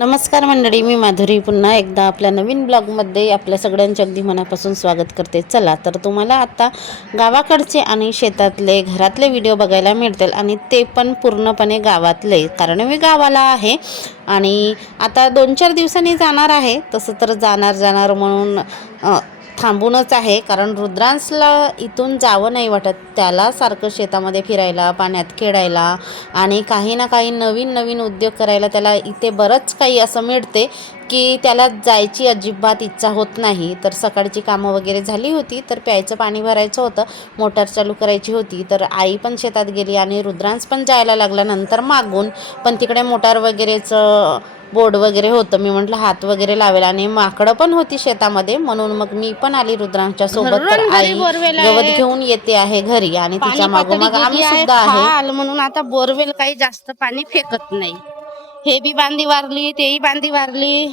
नमस्कार मंडळी मी माधुरी. पुन्हा एकदा आपल्या नवीन ब्लॉगमध्ये आपल्या सगळ्यांचे अगदी मनापासून स्वागत करते. चला तर तुम्हाला आता गावाकडचे आणि शेतातले घरातले व्हिडिओ बघायला मिळतील आणि ते पण पूर्णपणे गावातले. कारण मी गावाला आहे आणि आता दोन चार दिवसांनी जाणार आहे. तसं तर जाणार जाणार म्हणून थांबूनच आहे कारण रुद्रांसला इथून जावं नाही वाटत. त्याला सारखं शेतामध्ये फिरायला पाण्यात खेळायला आणि काही ना काही नवीन नवीन उद्योग करायला त्याला इथे बरंच काही असं मिळते. की त्याला जायची अजिबात इच्छा होत नाही. तर सकाळची कामं वगैरे झाली होती तर प्यायचं पाणी भरायचं होतं मोटर चालू करायची होती. तर आई पण शेतात गेली आणि रुद्रांस पण जायला लागला नंतर मागून. पण तिकडे मोटार वगैरेचं बोर्ड वगैरे होतं. मी म्हटलं हात वगैरे लावेल. आणि माकडं पण होती शेतामध्ये. म्हणून मग मी पण आली रुद्रांच्या सोबत. तर आई. गवत घेऊन येते आहे घरी. आणि तिच्या मागोमाग आम्ही सुद्धा आहे. म्हणून आता बोरवेल काही जास्त पाणी फेकत नाही. हे बी बांधी वारली तेही बांधी वारली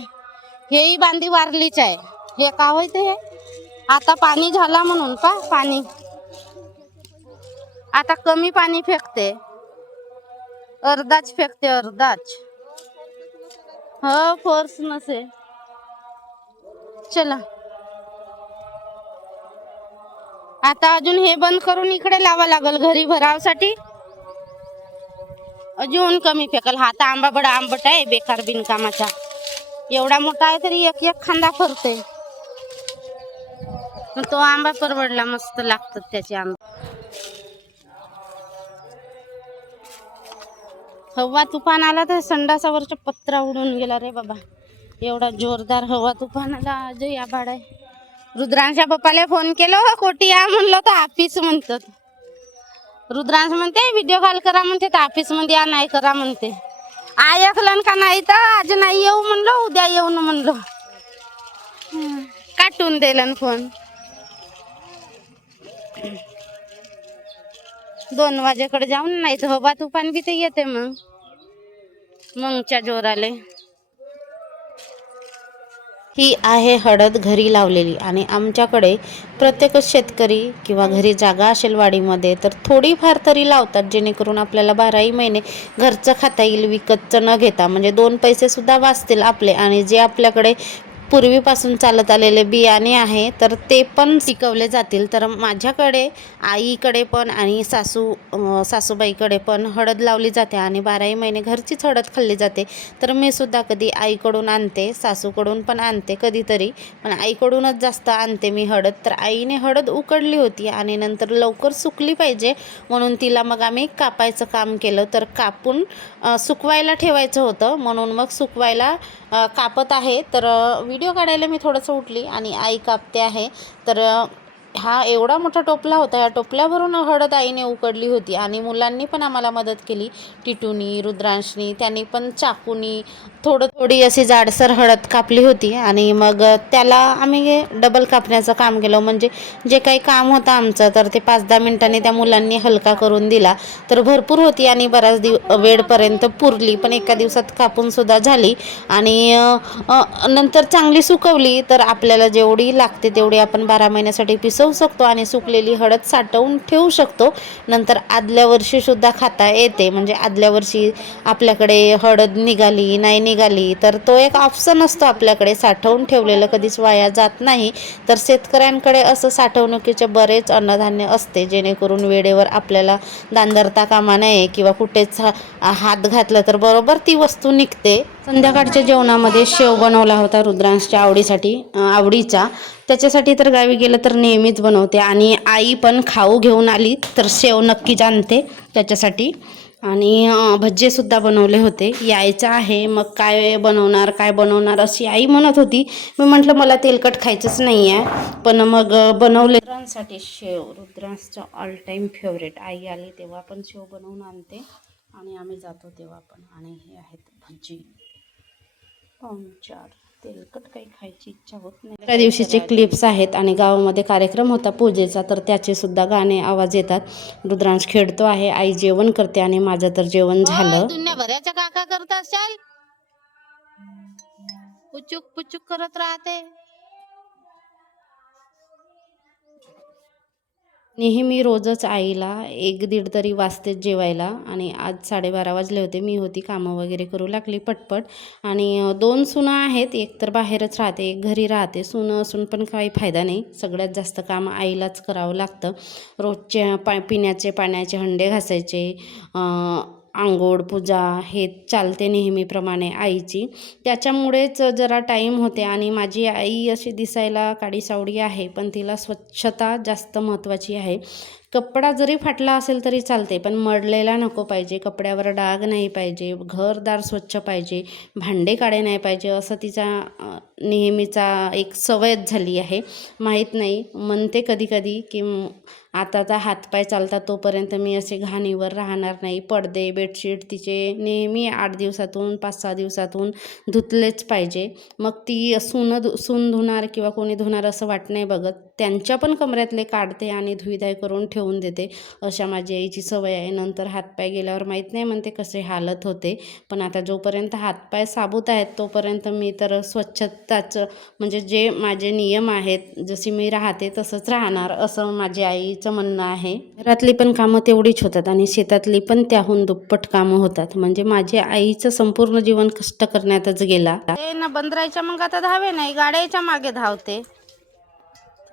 हेही बांधी वारलीच आहे. हे का होते हे? आता पाणी झाला म्हणून पा पाणी. आता कमी पाणी फेकते. अर्धाच फेकते अर्धाच. हो फोर्स नसे. चला. आता अजून हे बंद करून इकडे लावा लागल घरी भरावसाठी. अजून कमी फेकल. हा आंबाबड आंबा बडा आंबट आहे बेकार बिनकामाचा. एवढा मोठा आहे तरी एक एक खांदा फरते मग तो आंबा परवडला मस्त लागतात त्याचे आंबा. हवा तुफान आला तर संडासावरचा पत्रा उडून गेला रे बाबा. एवढा जोरदार हवा तुफान आला. अजय आभाड आहे. रुद्रांच्या पप्पाला फोन केलो हो कोटी या म्हणलो तर ऑफिस म्हणतात. रुद्रांश म्हणते व्हिडिओ कॉल करा म्हणते तर ऑफिसमध्ये या नाही करा म्हणते. ऐकलं का नाही तर आज नाही येऊ म्हणलो उद्या येऊ ना म्हणलो. काटून दिलं फोन. दोन वाजेकडे जाऊन नाही तर हो, हवा तुफान बी ते येते मग. मगच्या जोराले. ही आहे हळद घरी लावलेली. आणि आमच्याकडे प्रत्येकच शेतकरी किंवा घरी जागा असेल वाडीमध्ये तर थोडीफार तरी लावतात जेणेकरून आपल्याला बाराही महिने घरचं खाता येईल विकतचं न घेता. म्हणजे दोन पैसेसुद्धा वाचतील आपले. आणि जे आपल्याकडे पूर्वीपासून चालत आलेले बियाणे आहे तर ते पण शिकवले जातील. तर माझ्याकडे आईकडे पण आणि सासू सासूबाईकडे पण हळद लावली जाते आणि बाराही महिने घरचीच हळद खाल्ली जाते. तर मी सुद्धा कधी आईकडून आणते सासूकडून पण आणते कधीतरी पण आईकडूनच जास्त आणते मी हळद. तर आईने हळद उकडली होती आणि नंतर लवकर सुकली पाहिजे म्हणून तिला मग आम्ही कापायचं काम केलं. तर कापून सुकवायला ठेवायचं होतं. म्हणून मग सुकवायला कापत आहे. तर व्हिडिओ काढायला मी थोडंसं उठली आणि आई कापते आहे. तर हा एवढा मोठा टोपला होता या टोपल्यावरून हळद आईने उकडली होती आणि मुलांनी पण आम्हाला मदत केली. टिटूनी रुद्रांशनी त्यांनी पण चाकूनी थोडं थोडी अशी जाडसर हळद कापली होती आणि मग त्याला आम्ही डबल कापण्याचं काम केलं. म्हणजे जे काही काम होतं आमचं तर ते पाच दहा मिनिटांनी त्या मुलांनी हलका करून दिला. तर भरपूर होती आणि बराच दिव वेळपर्यंत पुरली. पण एका दिवसात कापून सुद्धा झाली आणि नंतर चांगली सुकवली. तर आपल्याला जेवढी लागते तेवढी आपण बारा महिन्यासाठी पिसव शकतो आणि सुकलेली हळद साठवून ठेवू शकतो. नंतर आदल्या वर्षी सुद्धा खाता येते. म्हणजे आदल्या वर्षी आपल्याकडे हळद निघाली नाही निघाली तर तो एक ऑप्शन असतो आपल्याकडे. साठवून ठेवलेलं कधीच वाया जात नाही. तर शेतकऱ्यांकडे असं साठवणुकीचे बरेच अन्नधान्य असते जेणेकरून वेळेवर आपल्याला दांदरता कामा नये किंवा कुठेच हा- हात घातला तर बरोबर ती वस्तू निघते. संध्याकाळच्या जेवणामध्ये शेव बनवला होता रुद्रांशच्या आवडीसाठी आवडीचा. त्याच्यासाठी तर गावी गेलं तर नेहमीच बनवते. आणि आई पण खाऊ घेऊन आली तर शेव नक्कीच आणते त्याच्यासाठी. आणि भज्जेसुद्धा बनवले होते. यायचं आहे. मग काय बनवणार काय बनवणार अशी आई म्हणत होती. मी म्हटलं मला तेलकट खायचंच नाही आहे पण मग बनवले. रुद्रांसाठी शेव. रुद्रांसचं ऑल टाईम फेवरेट आई आली तेव्हा पण शेव बनवून आणते. आणि आम्ही जातो तेव्हा पण. आणि हे आहेत भजी पाहुणचार चार. तेलकट काही खायची इच्छा होत नाही. त्या दिवशीचे क्लिप्स आहेत आणि गावामध्ये कार्यक्रम होता पूजेचा तर त्याचे सुद्धा गाणे आवाज येतात. रुद्रांश खेळतो आहे आई जेवण करते आणि माझं तर जेवण झालं. दुनिया भराच्या काका करत असाल? पुचुक पुचुक करत राहते. नेहमी रोजच आईला एक दीड तरी वाजतेच जेवायला आणि आज साडेबारा वाजले होते. मी होती कामं वगैरे करू लागली पटपट. आणि दोन सुनं आहेत. एक तर बाहेरच राहते एक घरी राहते. सुनं असून पण काही फायदा नाही. सगळ्यात जास्त काम आईलाच करावं लागतं. रोजचे पा पिण्याचे पाण्याचे हंडे घासायचे आंघोळ पूजा हे चालते नेहमीप्रमाणे आईची. त्याच्यामुळेच जरा टाईम होते आणि माझी आई अशी दिसायला काडीसावडी आहे पण तिला स्वच्छता जास्त महत्त्वाची आहे. कपडा जरी फाटला असेल तरी चालते पण मडलेला नको पाहिजे कपड्यावर डाग नाही पाहिजे घरदार स्वच्छ पाहिजे भांडे काढे नाही पाहिजे असं तिचा नेहमीचा एक सवयच झाली आहे. माहीत नाही म्हणते कधी कधी की आताचा हातपाय चालतात तोपर्यंत मी असे घाणीवर राहणार नाही. पडदे बेडशीट तिचे नेहमी आठ दिवसातून पाच सहा दिवसातून धुतलेच पाहिजे. मग ती सून धु सून धुणार किंवा कोणी धुणार असं वाट नाही बघत. त्यांच्या पण कमऱ्यातले काढते आणि धुईधाय करून ठेवून देते. अशा माझी आईची सवय आहे. नंतर हातपाय गेल्यावर माहीत नाही म्हणते कसे हालत होते. पण आता जोपर्यंत हातपाय साबूत आहेत तोपर्यंत मी तर स्वच्छताचं म्हणजे जे माझे नियम आहेत जशी मी राहते तसंच राहणार असं माझ्या आईचं म्हणणं आहे. घरातली पण कामं तेवढीच होतात आणि शेतातली पण त्याहून दुप्पट कामं होतात. म्हणजे माझ्या आईचं संपूर्ण जीवन कष्ट करण्यातच गेला. ना बंदरायच्या मग आता धावे नाही गाड्याच्या मागे धावते.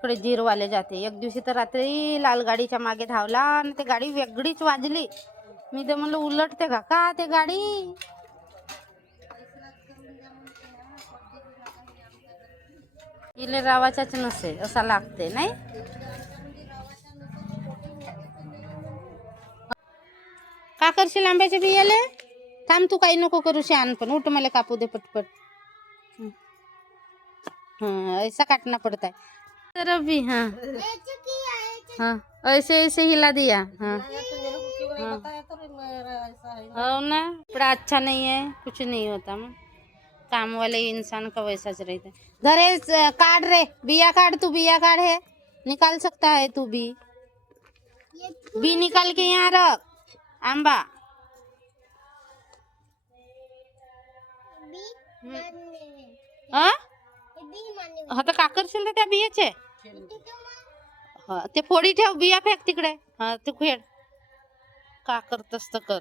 तिकडे जीरवाले जाते. एक दिवशी तर रात्री लाल गाडीच्या मागे धावला ते गाडी वेगळीच वाजली. मी ते म्हणलं, उलटते का? का ते गाडी? इले रावाच्याच नसे, असा लागते, नाही? का करशील आंब्याचे बियाले? थांब, तू काही नको करू, शान पण. उठ मला कापू दे पटपट. हं. हाँ ऐसा काटना पड़ता है। तर अभी हाँ हाँ ऐसे ऐसे हिला दिया हाँ। हाँ। ना बड़ा अच्छा नहीं है कुछ नहीं होता मैं काम वाले इंसान का वैसा च रहता है। धरे काट रे बिया काट तू बिया काट है। निकाल सकता है तू भी। बी निकाल के यहाँ रख आंबा। हा? हा तर का करशील रे त्या बियाचे? हा ते फोडी ठेव बिया फेक तिकडे. हा ते खेळ का करतस तर कर.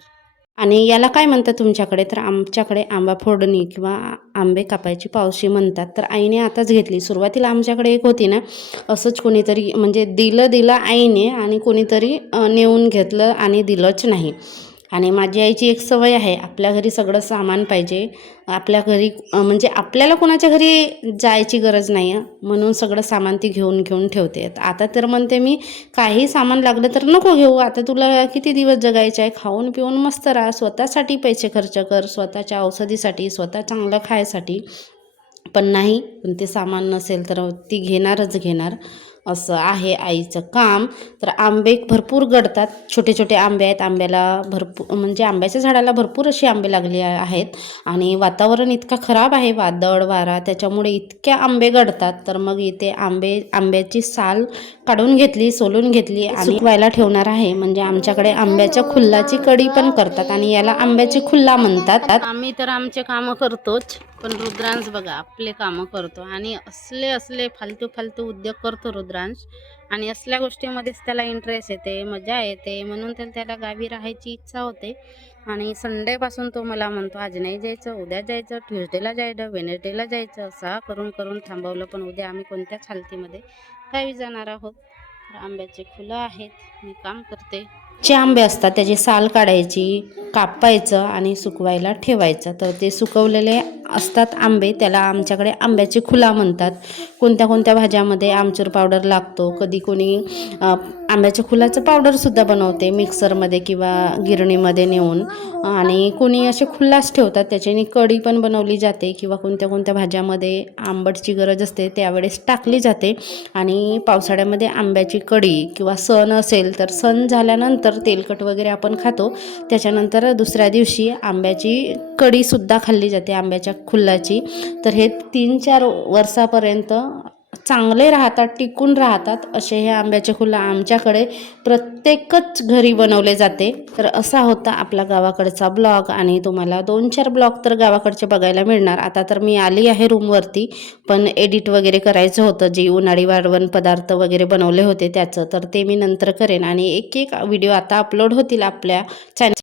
आणि याला काय म्हणतात तुमच्याकडे? तर आमच्याकडे आंबा फोडणी किंवा आंबे कापायची पावशी म्हणतात. तर आईने आताच घेतली. सुरुवातीला आमच्याकडे एक होती ना असंच कोणीतरी म्हणजे दिलं दिलं आईने आणि कोणीतरी नेऊन घेतलं आणि दिलंच नाही. आणि माझी आईची एक सवय आहे आपल्या घरी सगळं सामान पाहिजे. आपल्या घरी म्हणजे आपल्याला कोणाच्या घरी जायची गरज नाही आहे म्हणून सगळं सामान ती घेऊन घेऊन ठेवते. आता तर म्हणते मी काही सामान लागलं तर नको घेऊ आता तुला किती दिवस जगायचे आहे? खाऊन पिऊन मस्त राहा स्वतःसाठी पैसे खर्च कर स्वतःच्या औषधीसाठी स्वतः चांगलं खायसाठी. पण नाही पण ते सामान नसेल तर ती घेणारच घेणार. असं आहे आईचं काम. तर आंबे भरपूर गडतात छोटे छोटे आंबे आहेत. आंब्याला भरपूर म्हणजे आंब्याच्या झाडाला भरपूर असे आंबे लागले आहेत. आणि वातावरण इतका खराब आहे. वादळ वारा त्याच्यामुळे इतक्या आंबे गडतात तर मग इथे आंबे आंब्याची साल काढून घेतली सोलून घेतली आणि सुकवायला ठेवणार आहे. म्हणजे आमच्याकडे आंब्याच्या खुल्लाची कढी पण करतात आणि याला आंब्याची खुल्ला म्हणतात. आम्ही तर आमचे कामं करतोच. पण रुद्रांश बघा आपले कामं करतो. आणि असले असले फालतू फालतू उद्योग करतो रुद्रांश. आणि असल्या गोष्टीमध्येच त्याला इंटरेस्ट येते मजा येते. म्हणून तर त्याला गावी राहायची इच्छा होते. आणि संडेपासून तो मला म्हणतो आज नाही जायचं उद्या जायचं ट्युजडेला जायचं वेनेसडेला जायचं असं करून करून थांबवलं. पण उद्या आम्ही कोणत्याच हालतीमध्ये गावी जाणार आहोत. तर आंब्याचे फुलं आहेत मी काम करते. जे आंबे असतात त्याची साल काढायची कापायचं आणि सुकवायला ठेवायचं. तर ते सुकवलेले असतात आंबे त्याला आमच्याकडे आंब्याची खुला म्हणतात. कोणत्या कोणत्या भाज्यामध्ये आमचूर पावडर लागतो कधी कोणी आंब्याच्या खुलाचं पावडरसुद्धा बनवते मिक्सरमध्ये किंवा गिरणीमध्ये नेऊन. आणि कोणी असे खुल्लाच ठेवतात त्याच्याने कढी पण बनवली जाते किंवा कोणत्या कोणत्या भाज्यामध्ये आंबटची गरज असते त्यावेळेस टाकली जाते. आणि पावसाळ्यामध्ये आंब्याची कढी किंवा सण असेल तर सण झाल्यानंतर तेलकट वगैरे आपण खातो. त्याच्यानंतर दुसऱ्या दिवशी आंब्याची कढीसुद्धा खाल्ली जाते आंब्याच्या खुल्लाची. तर हे तीन चार वर्षापर्यंत चांगले राहतात टिकून राहतात असे हे आंब्याचे फुलं आमच्याकडे प्रत्येकच घरी बनवले जाते. तर असा होता आपला गावाकडचा ब्लॉग आणि तुम्हाला दोन चार ब्लॉग तर गावाकडचे बघायला मिळणार. आता तर मी आली आहे रूमवरती पण एडिट वगैरे करायचं होतं. जे उन्हाळी वाढवण पदार्थ वगैरे बनवले होते त्याचं तर ते मी नंतर करेन. आणि एक एक व्हिडिओ आता अपलोड होतील आपल्या चॅनल